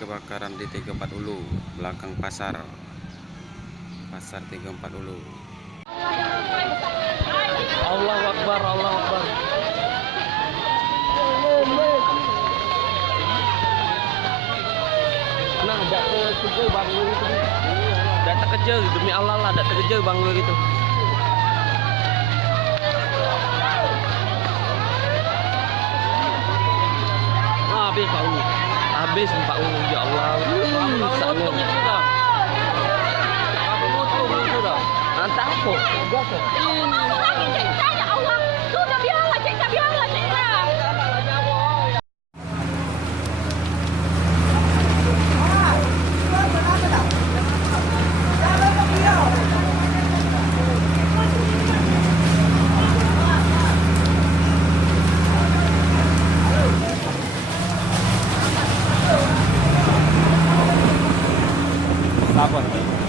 kebakaran di 34 Ulu, belakang pasar 34 Ulu. Allahu Akbar, Allahu Akbar. Nah, dak terkejar bang gitu. Dak terkejar demi Allah lah, dak terkejar bang gitu. Habis Pak U. Habis Pak U, ya Allah. Sangat. Apa motor itu dah? Antar apa? Gas. Apa lagi ciksa ya Allah? Sudah biarlah ciksa, biarlah ciksa. Sabar.